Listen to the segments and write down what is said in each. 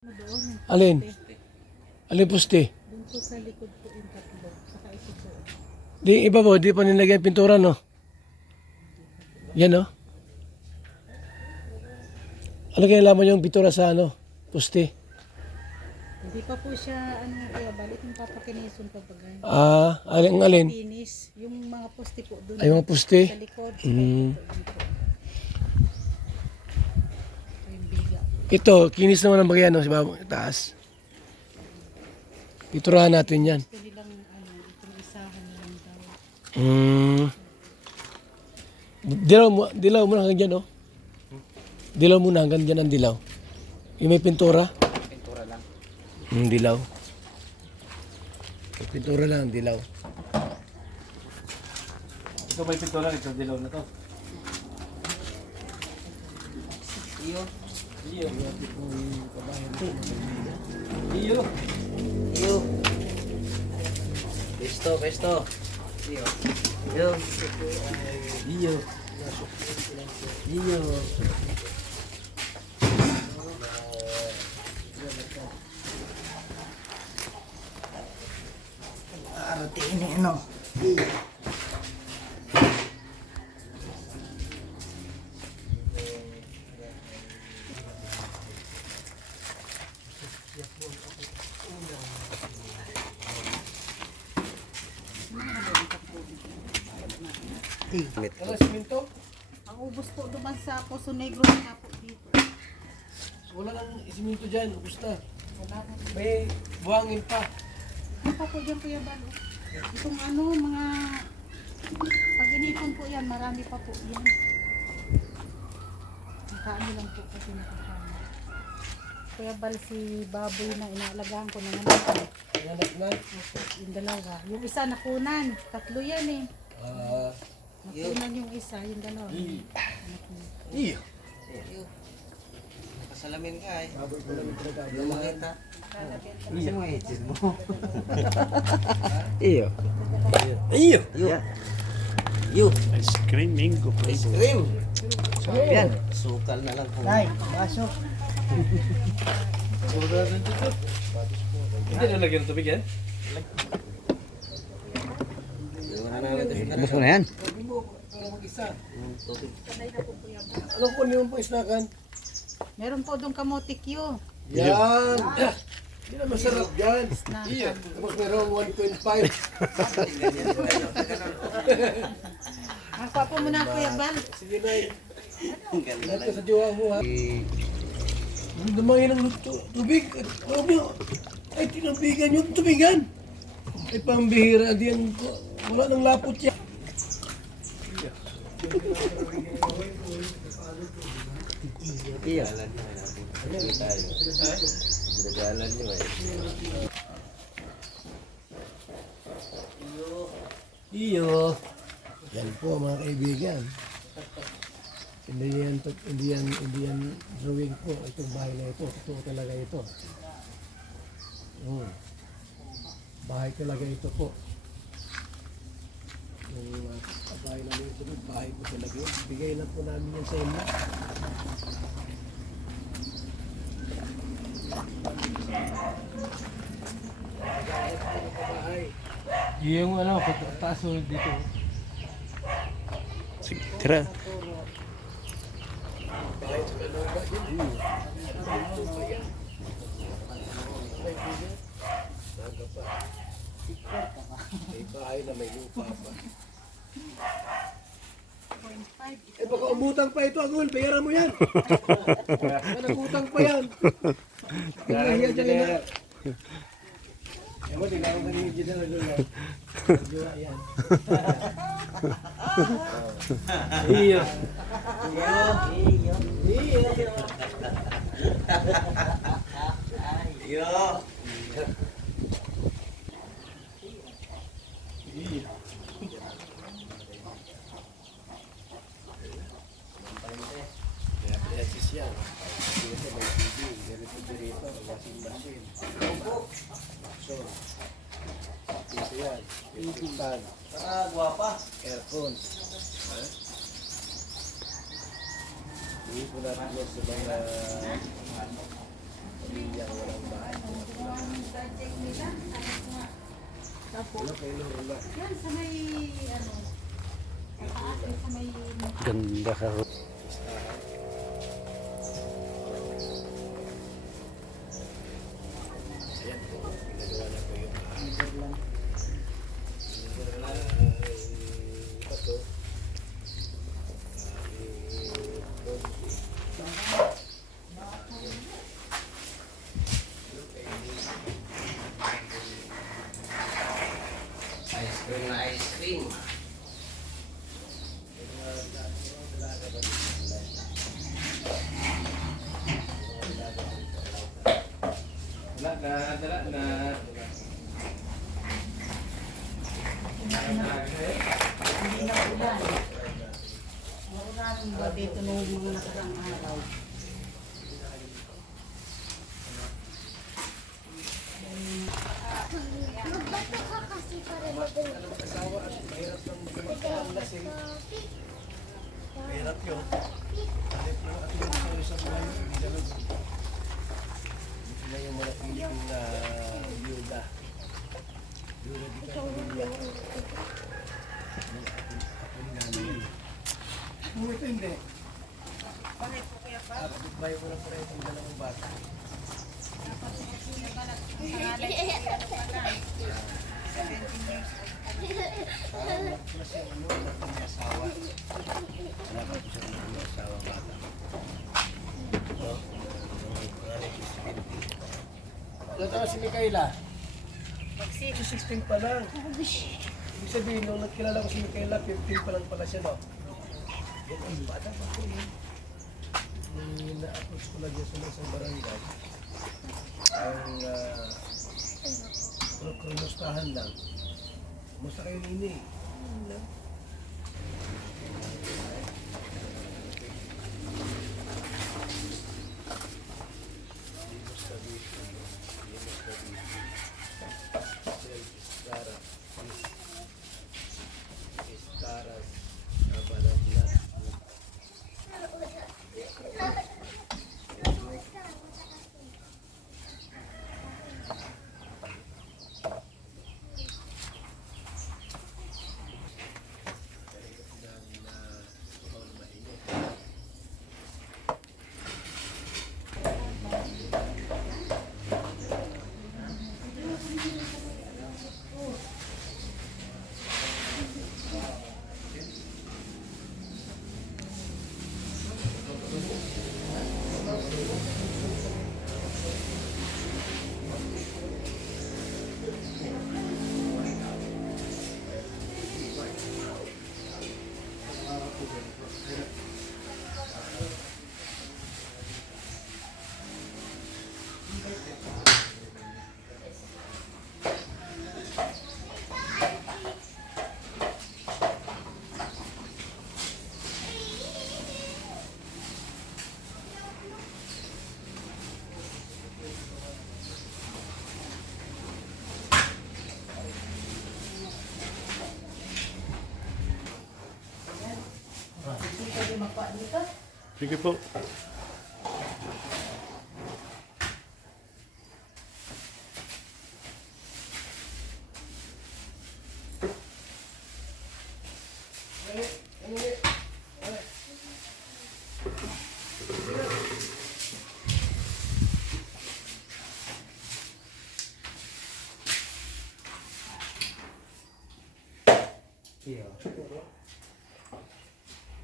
Doon, Alin? Alin poste? doon po sa likod po yung tatlo. Saka ito po. Di iba po, di pa nilagyan pintura, no? Yan, no? Ano kaya laman yung pintura sa ano? Poste? Hindi pa po siya, kaya balik yung papakinisun pa ba ganyan. Alin? Finish. Yung mga poste po doon. Ay, mga poste? Sa likod. Mm. Ito yung biga. Ito, kinis naman ang bagay, no? Sa baba, taas. Piturahan natin yan. Gusto nilang, itong isahan nilang daw. Dilaw muna hanggang dyan, no? Dilaw muna hanggang dyan ang dilaw. Yung may pintura? Pintura lang. Dilaw. May pintura lang, dilaw. Ito may pintura, ito dilaw na to. Iyo. Iyo. Iyo. Iyo. Pesto, pesto. Iyo. Iyo. Iyo. Iyo. Arating ano. Ano, siminto? Ang ubos po duman sa Poso Negro na po dito. Wala nang siminto dyan, ubus na. Wala po. May buhangin pa. Ano pa po dyan Kuya Bal? Itong mga pag inipon po yan, marami pa po yan. Nakaano lang po kasi nakasama. Kuya Bal, si baboy na inaalagaan ko na naman. Nanak na. Yung dalawa. Yung isa nakunan. Tatlo yan eh. Nakunan yung isa, yung dalawa. Iyo. Nakasalamin ka eh. Baboy ko lang yung pinagawa. Yung makita. Iyo. Mo itis mo. Iyo. Iyo. Iyo. Iyo. Ice cream, mango. Ice cream. Yan. Sukal na lang po. baso. Hindi na lagyan ng tubig yan? Tapos mo na yan. Sabi mo, para mag-isa. Tubig. Ano po niyo po isnakan? Meron po doon kamotik yun. Yan! Hindi na masarap yan. Snakan. Tapos meron 1.5. Magpa po muna Kuya Bal. Sige na. Ang ganda Lahat ka lang. sa jowa mo ha. Dumangin ng tubig. Huwag niyo. Ay, tinabigan yung tubigan. Ay, pambihira diyan. Wala nang lapot yan. Iyo. Hindi tayo. Ginagalan nyo eh. Iyo. Yan po mga kaibigan. Hindi yan drawing po. Itong bahay na ito. Ito talaga ito. Bahay talaga ito po. Yung bahay namin ito, bahay po talaga yun. Bigay lang po namin yan sa inyo. Yung ano, pagtaas ulit dito. Sige, tira. Bahay sa Caloocan yun. May bahay na may lupa pa. 0.5. Eh baka umutang pa ito, Agul. Bayaran mo yan. Nagutang pa yan. Nahiya dyan na. Ewan, tingnan ko kanina dyan na Agul. Nagjowa yan. Iyo. Iyo. Iyo. Iyo. Yesis yan. Dito may TV, dito, washing machine. So, dito yan. Fan, Guwapa. aircon. Hindi po natin sa mga pamilyang Opo. Iloilo. Yan, sa may, ano, sa taas, yung sa may, Ganda ka. Ayan po, pinagawa na po yung pato. Ice cream na ice cream. hindi na ulan. Maulan ba dito nung mga nakarang araw? Magbato ka kasi para mabilis. Asawa at mahirap lang magkakaan lasing. Mahirap yun. Halip lang at yung sa isang buhay, hindi naman. Ito na yung mga Pilipin na byuda. Byuda di ka pamilya. Ako ni nanay. Kung ito hindi. Bakit po kaya pa? Kapit-bahay ko lang pala itong dalawang bata. Dapat po kuya balat. Ang pangalan ko, ano pa lang. 17 years old. Anak ko na siya, ano, anak ko niya asawa. Anak ko siya, anak ko niya asawa bata. No? Nanay ko si Binti. Ano tawag si Mikaela? Pag-sip. 16 pa lang. Ibig sabihin, nung nakilala ko si Mikaela, 15 pa lang pala siya, no? Yan ang bata pa ko yun. Nung na-approach ko lang yun sa isang barangay, ang kumustahan lang. Kumusta kayo nini? Yun lang. Sige po.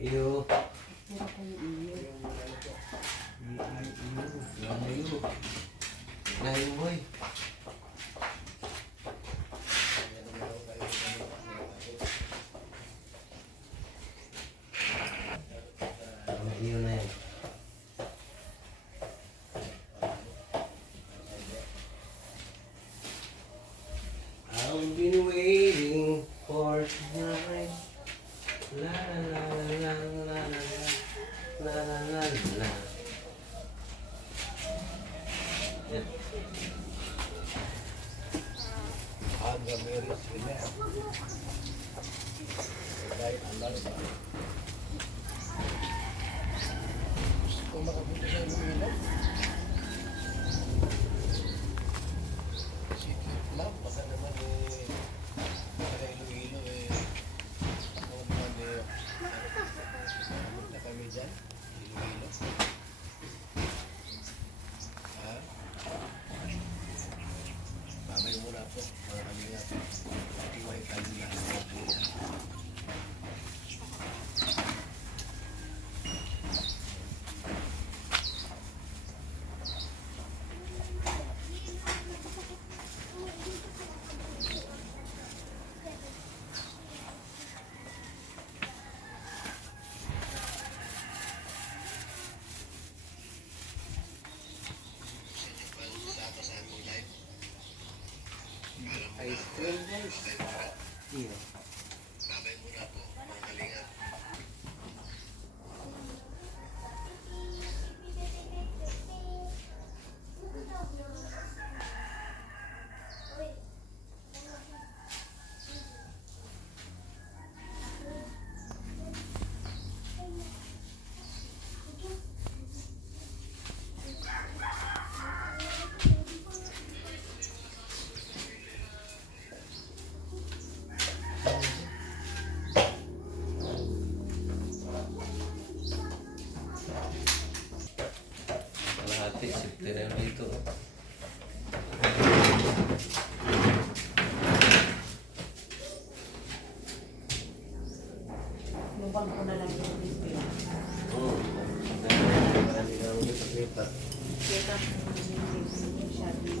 Iyo. Iyo. Layo boy. Iyo na yan. I've been waiting for tonight. La la la la la la la la la la. Yan. Aga Mary sila. Dahil Allah ba? Gusto ko makapunta sa Iloilo. Sikip lang, baka naman Ice cream guys. Iyo. Kalahati, safety na yun dito. Lubang ko na lang yung display. Oo. Marami na ulit sa paper. Kita mo yung Sharpie.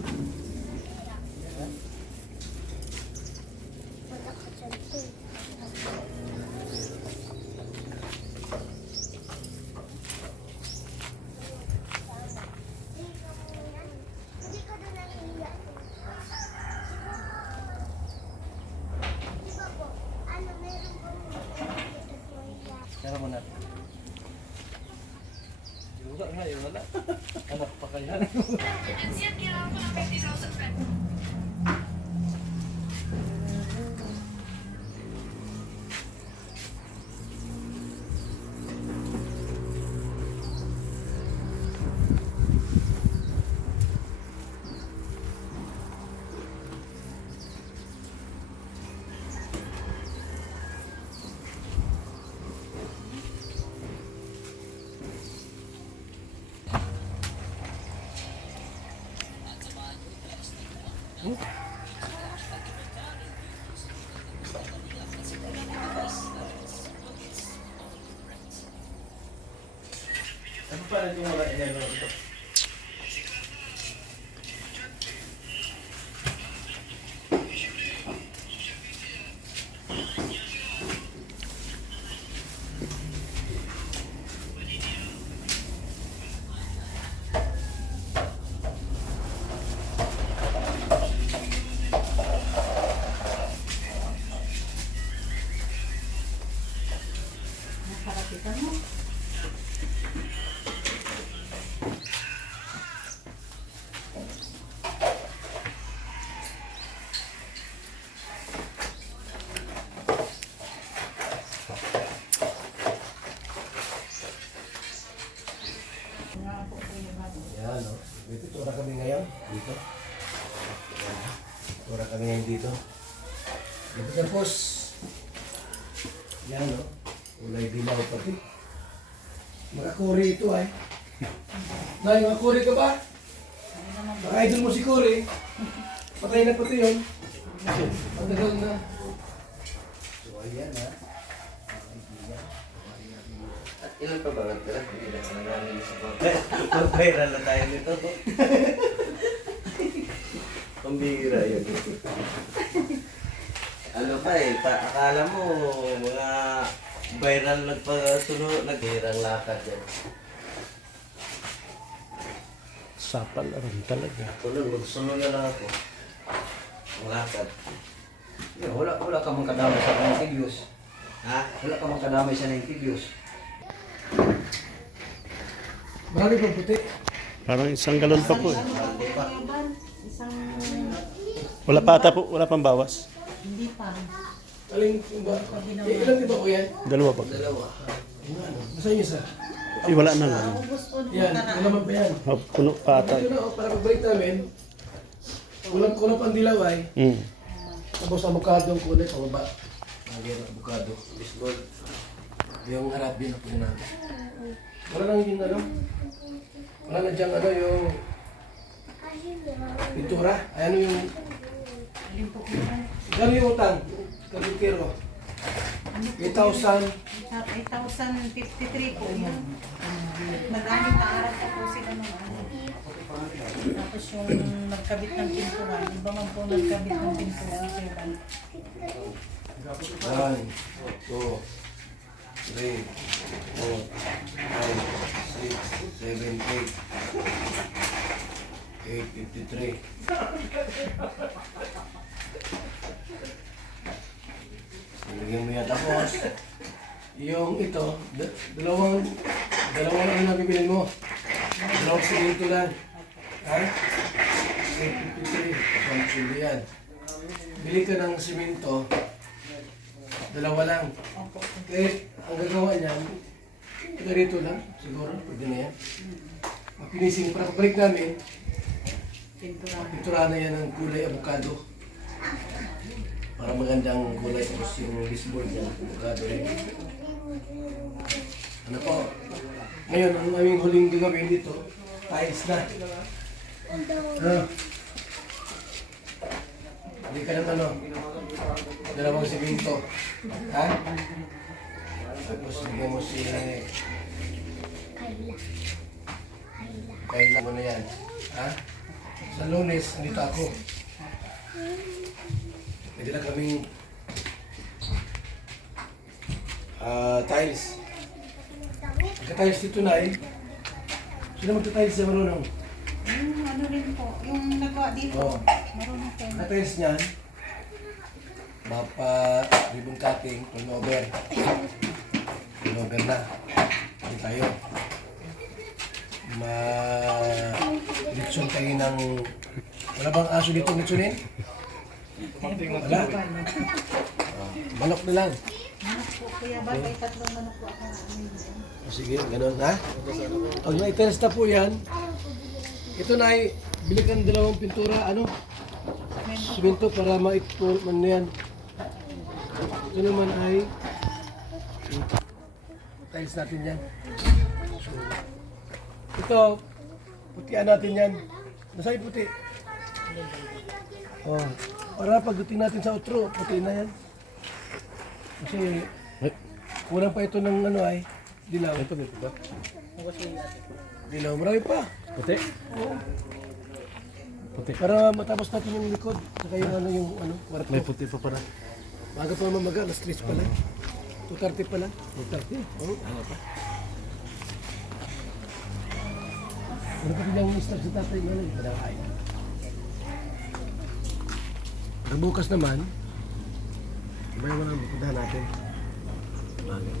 Wala ka dyan, sir. Hindi ka doon nahihiya. Di ba po, ano, meron po mahihiya. Kaya mo natin. Wala nga, wala. Anak pa kaya. Ano pa rin yung mga inelo ito? Nakarapitan mo. Yan, no? Dito, tura kami ngayon. Dito. Yan. Tura kami ngayon dito. Dito tapos. Yan, no? Ulay dilaw pati. Makakuri ito ay. Nay, makakuri ka ba? Baka idol mo si Kuri. Patay na pati yun. Patagal na. So, ayan ha. At ilan pa ba ang tira? Hindi na sa namin sa mag-viral na tayo nito. Pambihira yun. Ano pa eh, akala mo mga viral nagpasunod, naghirang lakad yan. Sapal rin talaga. Tulog, magsunod na lang ako. Ang lakad. Wala ka mong kadamay sa mga tigyos. Ha? Wala ka mong kadamay sa mga tigyos. Marami pang puti. Parang isang galon pa po eh. Ano ba Kuya Ban? Isang Wala pa ata po, wala pang bawas. hindi pa. Aling yung ba? Ilan dito ko yan? Dalawa pa. Dalawa. Basta yung isa. Eh, wala na lang. Ubus ko nung Yan, nakaraan. naman pa yan. Oh, puno pa ata. Ito na, oh, para pagbalik namin, kulang pang dilaw ay. Mm. Tapos avocado ang kulay, pababa. Lagyan ng avocado. Baseball. Yung harap din ako natin. Wala lang yung ano. Wala na diyang ano yung pintura. Ay ano yung, Alin po ko yan? gano'n yung utang? Kalukero. 8,000. 8,053 po yun. Nag-anim na araw pa po sila nung ano. Tapos yung nagkabit ng pintuan, iba man po nagkabit ng pintuan, Sir Ban. 1, 2, 3, 4, 5, 6, 7, 8. 8:53. Ilagyan mo yan. Tapos, yung ito, dalawang ano na bibilin mo. Dalawang simento lang. Ha? 8:53. Samsul yan. Bili ka ng simento, dalawa lang. Eh, ang gagawa niyan, ganito lang, siguro, pwede na yan. Mapinising, para pagbalik namin, pintura na yan ng kulay avocado. Para magandang kulay, tapos yung baseboard niya, avocado rin. Ano po? Ngayon, ang aming huling gagawin dito, tiles na. Hindi ka ng ano, dalawang simento. Ha? Tapos bigyan mo si Kayla mo na yan. Ha? Sa Lunes, andito ako. Pwede lang kaming tiles. Pagka-tiles dito na eh. Sino magta-tiles siya marunong? Yung ano rin po, yung nagawa dito. Oo. Marunong po. Pagka-tiles niyan, mapa ribbon cutting, turnover. Turnover na. Hindi tayo. Litson kayo ng... Wala bang aso dito litsonin? Wala. Manok na lang. Manok po, kuya ba? May 3 manok po ako. Sige, ganun ha. Pag na-tiles na po yan, ito na ay bili ka ng dalawang pintura, ano? Simento para maipur man yan. Ito naman ay tiles natin yan. So, ito, putian natin yan. Nasa yung puti? Oh, para pagdating natin sa outro, puti na yan. Kasi kulang pa ito ng ano ay dilaw. Ito ba? Dilaw, marami pa. Puti? Oo. Puti. Para matapos natin yung likod, saka yung ano yung ano, kwarto. May puti pa pala. Maga pa mamaga, alas 3 pa lang. 2:30 pa lang. 2:30? Oo. Ano pa? Ano pa pinang start sa tatay nga lang? Padakain. Ang bukas naman, iba yung mga puntahan natin. Maga.